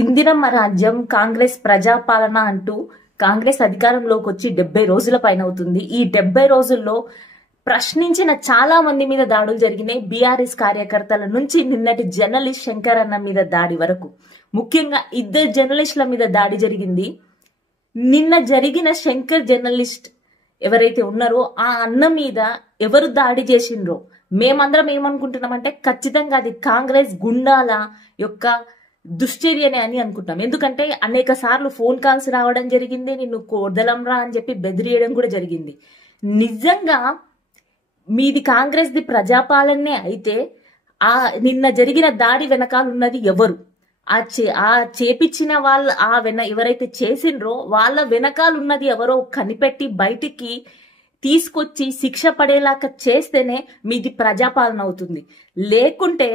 ఇందిరమ్మ రాజ్యం కాంగ్రెస్ ప్రజాపాలన అంటూ కాంగ్రెస్ అధికారంలోకి వచ్చి 70 రోజుల పైన అవుతుంది. ఈ 70 రోజుల్లో ప్రశ్నించిన చాలా మంది మీద దాడులు జరిగినాయి. బీఆర్ఎస్ కార్యకర్తల నుంచి నిన్నటి జర్నలిస్ట్ శంకర్ అన్న మీద దాడి వరకు, ముఖ్యంగా 2 జర్నలిస్టుల మీద దాడి జరిగింది. నిన్న జరిగిన శంకర్ జర్నలిస్ట్ ఎవరైతే ఉన్నారో ఆ అన్న మీద ఎవరు దాడి చేసిండ్రో మేమందరం ఏమనుకుంటున్నామంటే ఖచ్చితంగా అది కాంగ్రెస్ గుండాల యొక్క దుశ్చర్యనే అని అనుకుంటాం. ఎందుకంటే అనేక సార్లు ఫోన్ కాల్స్ రావడం జరిగింది, నిన్ను కోదలంరా అని చెప్పి బెదిరియడం కూడా జరిగింది. నిజంగా మీది కాంగ్రెస్ ది ప్రజాపాలనే అయితే ఆ నిన్న జరిగిన దాడి వెనకాల ఉన్నది ఎవరు? ఆ చేపించిన వాళ్ళ ఎవరైతే చేసిండ్రో వాళ్ళ వెనకాల ఉన్నది ఎవరో కనిపెట్టి బయటికి తీసుకొచ్చి శిక్ష పడేలాగా చేస్తేనే మీది ప్రజాపాలన అవుతుంది. లేకుంటే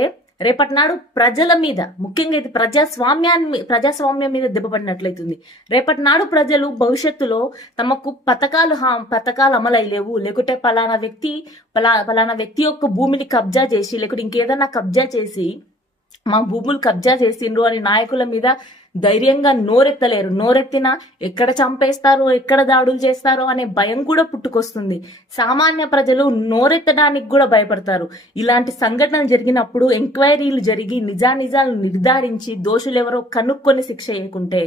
రేపటి నాడు ప్రజల మీద, ముఖ్యంగా ఇది ప్రజాస్వామ్యం మీద దెబ్బపడినట్లయితుంది. రేపటి నాడు ప్రజలు భవిష్యత్తులో తమకు పథకాలు అమలయ్యలేవు, లేకుంటే పలానా వ్యక్తి యొక్క భూమిని కబ్జా చేసి లేకుంటే ఇంకేదన్నా కబ్జా చేసి మా భూములు కబ్జా చేసిండ్రు అని నాయకుల మీద ధైర్యంగా నోరెత్తలేరు. నోరెత్తినా ఎక్కడ చంపేస్తారో ఎక్కడ దాడులు చేస్తారో అనే భయం కూడా పుట్టుకొస్తుంది. సామాన్య ప్రజలు నోరెత్తడానికి కూడా భయపడతారు. ఇలాంటి సంఘటనలు జరిగినప్పుడు ఎంక్వైరీలు జరిగి నిజానిజాలు నిర్ధారించి దోషులెవరో కనుక్కొని శిక్ష చేయకుంటే.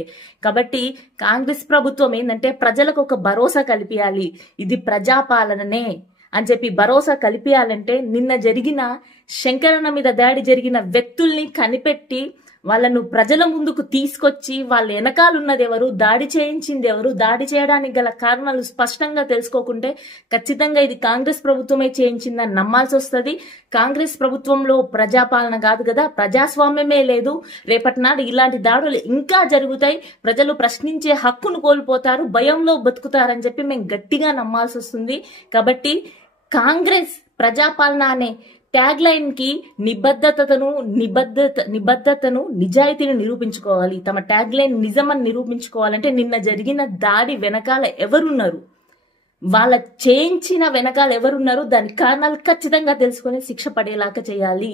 కాబట్టి కాంగ్రెస్ ప్రభుత్వం ఏంటంటే ప్రజలకు ఒక భరోసా కల్పించాలి, ఇది ప్రజాపాలననే అని చెప్పి భరోసా కల్పించాలంటే నిన్న జరిగిన శంకరన్న మీద దాడి జరిగిన వ్యక్తుల్ని కనిపెట్టి వాళ్ళను ప్రజల ముందుకు తీసుకొచ్చి వాళ్ళ వెనకాలన్నది ఎవరు, దాడి చేయించింది ఎవరు, దాడి చేయడానికి గల కారణాలు స్పష్టంగా తెలుసుకోకుంటే ఖచ్చితంగా ఇది కాంగ్రెస్ ప్రభుత్వమే చేయించిందని నమ్మాల్సి వస్తుంది. కాంగ్రెస్ ప్రభుత్వంలో ప్రజాపాలన కాదు కదా, ప్రజాస్వామ్యమే లేదు. రేపటి నాడు ఇలాంటి దాడులు ఇంకా జరుగుతాయి, ప్రజలు ప్రశ్నించే హక్కును కోల్పోతారు, భయంలో బతుకుతారని చెప్పి మేము గట్టిగా నమ్మాల్సి వస్తుంది. కాబట్టి కాంగ్రెస్ ప్రజాపాలన అనే ట్యాగ్ లైన్ కి నిబద్ధతను నిజాయితీని నిరూపించుకోవాలి. తమ ట్యాగ్ లైన్ నిజమని నిరూపించుకోవాలంటే నిన్న జరిగిన దాడి వెనకాల ఎవరున్నారు, వాళ్ళ చేయించిన వెనకాల ఎవరున్నారు, దాని కారణాలు ఖచ్చితంగా తెలుసుకొని శిక్ష పడేలాగా చేయాలి.